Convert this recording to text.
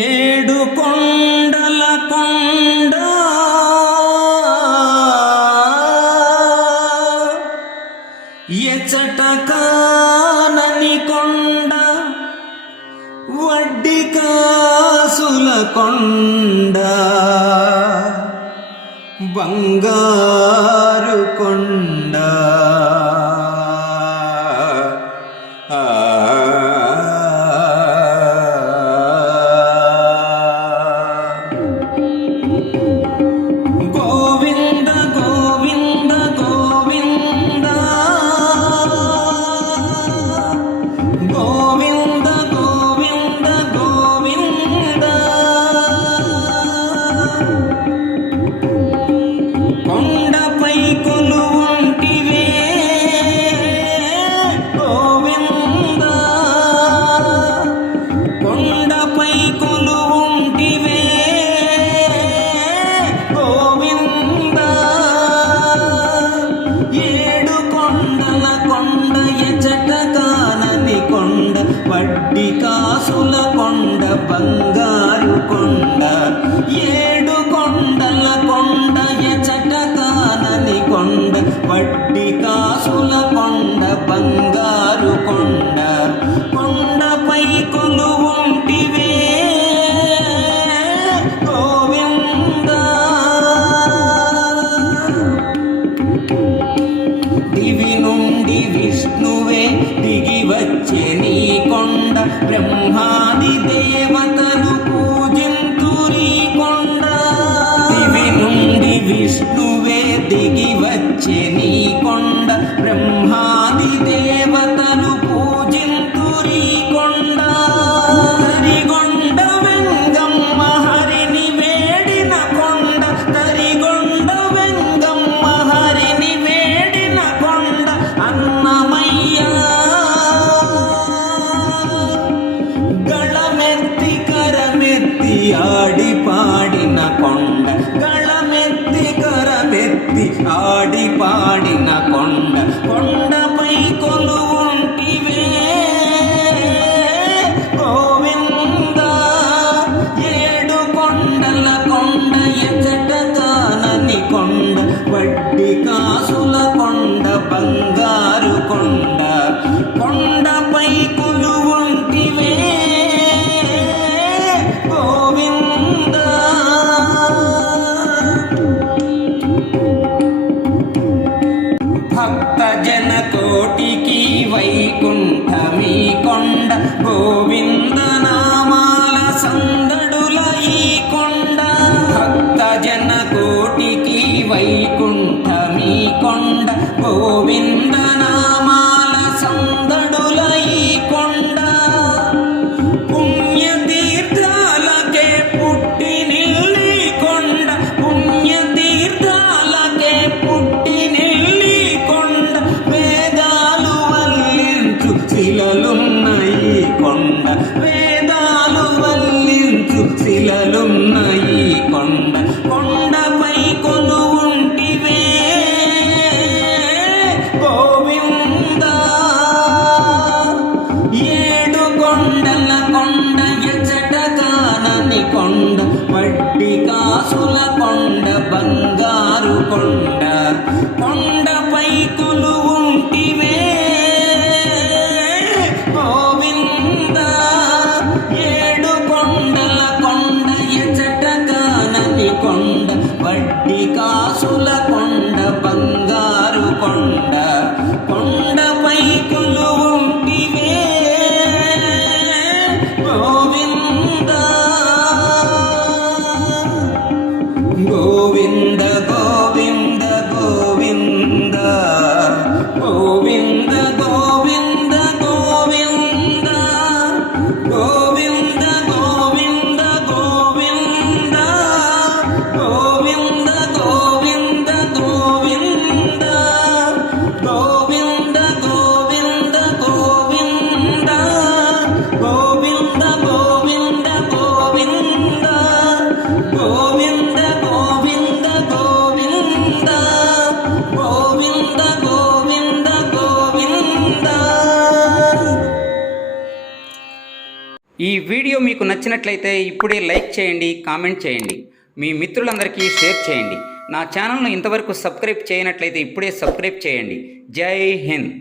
ఏడు కొండల కొండ ఎచట కానని కొండ వడ్డీ కాసుల కొండ బంగారు కొండ గోవింద గోవింద గోవింద గోవింద గోవింద గోవింద కొండపై కొలువుంటివే గోవింద కొండపై కొలువుంటివే గోవింద ఏడు కొండల కొండ ఎచట కానని కొండ వడ్డీ కాసుల కొండ బంగారు కొండ ఏడు కొండల కొండ ఎచట కానని కొండ వడ్డీ కాసుల కొండ బంగారు కొండ కొండపై కొలువుంటివే గోవింద దివి నుండి విష్ణువే దిగి వచ్చే నీ కొండ బ్రహ్మాది దేవతలు పూజింతురీ కొండ దివి నుండి విష్ణువే దిగి వచ్చే నీ కొండ బ్రహ్మాది దేవతలు పూజింతురీ కొండ తరిగొండ వెంగమ్మ హరిని వేడిన కొండ తరిగొండ వెంగమ్మ హరిని వేడిన కొండ అన్నమయ్య గళమెత్తి కరమెత్తి ఆడి పాడిన కొండ గళమెత్తి కరమెత్తి ఆడి పాడిన కొండ కొండపై కొలువుంటివే గోవింద ఏడు కొండల కొండ ఎచట కానని కొండ వడ్డీ కాసుల కొండ బంగారు కొండ కొండపై కొలువుంటివే గోవింద భక్త జన కోటికి వైకుంఠమీ కొండ గోవింద నామాల సందడుల ఈ కొండ భక్త జన కోటికి వైకుంఠమీ కొండ గోవింద నామాల సందడుల ఈ కొండ పుణ్యతీర్థాలకే పుట్టి నిల్లి కొండ పుణ్యతీర్థాలకే పుట్టి నిల్లి కొండ వేదాలు వల్లించు శిలలున్న ఈ కొండ వేదాలు వల్లించు శిలలున్న ఈ కొండ కొండపై కొలువుంటివే గోవింద ఏడు కొండల కొండ ఎచట కానని కొండ వడ్డీ కాసుల కొండ బంగారు కొండ కొండపై కొలువుంటివే గోవింద ఏడు కొండల కొండ ఎచట కానని కొండ వడ్డీ కాసుల కొండ బంగారు కొండ కొండపై కొలువుంటివే గోవింద గోవింద గోవింద గోవింద గోవింద గోవింద గోవింద గోవింద గోవింద గోవింద గోవింద గోవింద ఈ వీడియో మీకు నచ్చినట్లయితే ఇప్పుడే లైక్ చేయండి, కామెంట్ చేయండి, మీ మిత్రులందరికీ షేర్ చేయండి. నా ఛానల్ను ఇంతవరకు సబ్స్క్రైబ్ చేయనట్లయితే ఇప్పుడే సబ్స్క్రైబ్ చేయండి. జై హింద్.